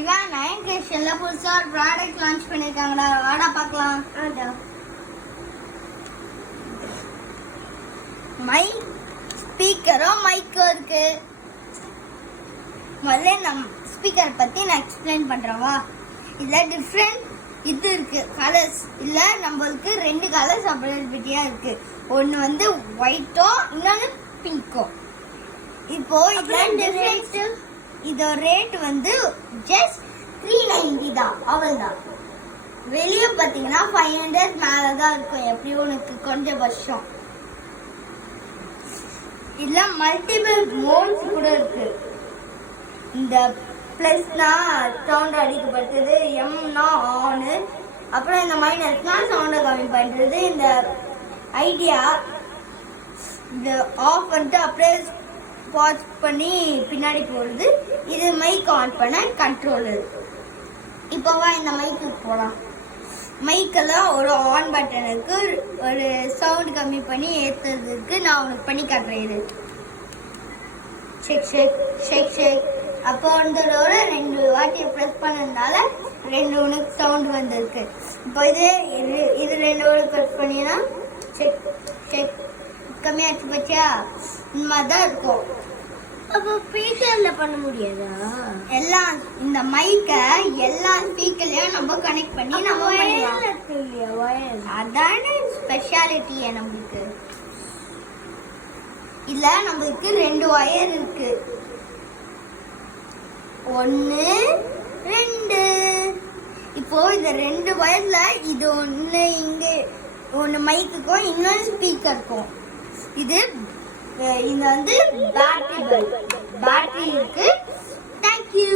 இவன் நயன் கிரியேஷன்ல புதுசா ஒரு ப்ராடக்ட் லான்ச் பண்ணிருக்காங்கடா. வாடா பார்க்கலாம். மைக் ஸ்பீக்கரும் மைக்கும் இருக்கு. முதல்ல நம்ம ஸ்பீக்கர் பத்தி நான் எக்ஸ்பிளைன் பண்றவா. இதுல டிஃப்ரெண்ட் இது இருக்கு கலர்ஸ். இல்ல நம்மளுக்கு 2 கலர்ஸ் அவைலபிலிட்டியா இருக்கு. ஒன்னு வந்து ஒயிட்டோ இன்னொன்னு பிங்கோ. இப்போ இதோட ரேட் வந்து ஜஸ்ட் 390 தான். அவ்வளவுதான். வெளியே பாத்தீங்கன்னா 500 மேலதான் இருக்கும். எப்படி உனக்கு கொஞ்சம் வருஷம். இதுல மல்டிபிள் மோட்ஸ் கூட இருக்கு. இந்த பிளஸ்னா சவுண்ட் அடிக்கப்படுறது, எம்னா ஆனு, அப்புறம் இந்த மைனஸ்னா சவுண்டை கம்மி பண்றது. இந்த ஐடியா இந்த ஆஃப் பண்ணிட்டு அப்படியே பாஸ் பண்ணி பின்னாடி போறது. இது மைக் ஆன் பண்ண கண்ட்ரோலர். இப்போவா இந்த மைக்கு போகலாம். மைக்கெல்லாம் ஒரு ஆன் பட்டன் இருக்கு. ஒரு சவுண்ட் கம்மி பண்ணி ஏற்றுறதுக்கு நான் உனக்கு பண்ணி காட்டுறேன். இது ஷேக் ஷேக் ஷேக் ஷேக். அப்போ வந்து 2 வாட்டி ப்ரெஸ் பண்ணதுனால 2 உனக்கு சவுண்ட் வந்திருக்கு. இப்போ இது 2 வாட்டி ப்ரெஸ் பண்ணினா ஷேக் ஷேக் கம்மியாச்சு. பச்சியா இந்த மாதிரி தான் இருக்கும். அப்போ ஸ்பீக்கர்ல பண்ண முடியாதா? எல்லாம் இந்த மைக்க எல்லா ஸ்பீக்கர்லயும் நம்ம கனெக்ட் பண்ணி நம்ம பண்ணலாம். அதான ஸ்பெஷாலிட்டியே நம்மளுக்கு. இல்ல நம்மளுக்கு 2 வயர் இருக்கு. 1 2. இப்போ இந்த 2 வயர்ல இது ஒண்ணு இங்க ஒண்ணு மைக்குக்கும் இன்னொரு ஸ்பீக்கருக்கும். இது வந்து பேட்டரி இருக்கு. தேங்க்யூ.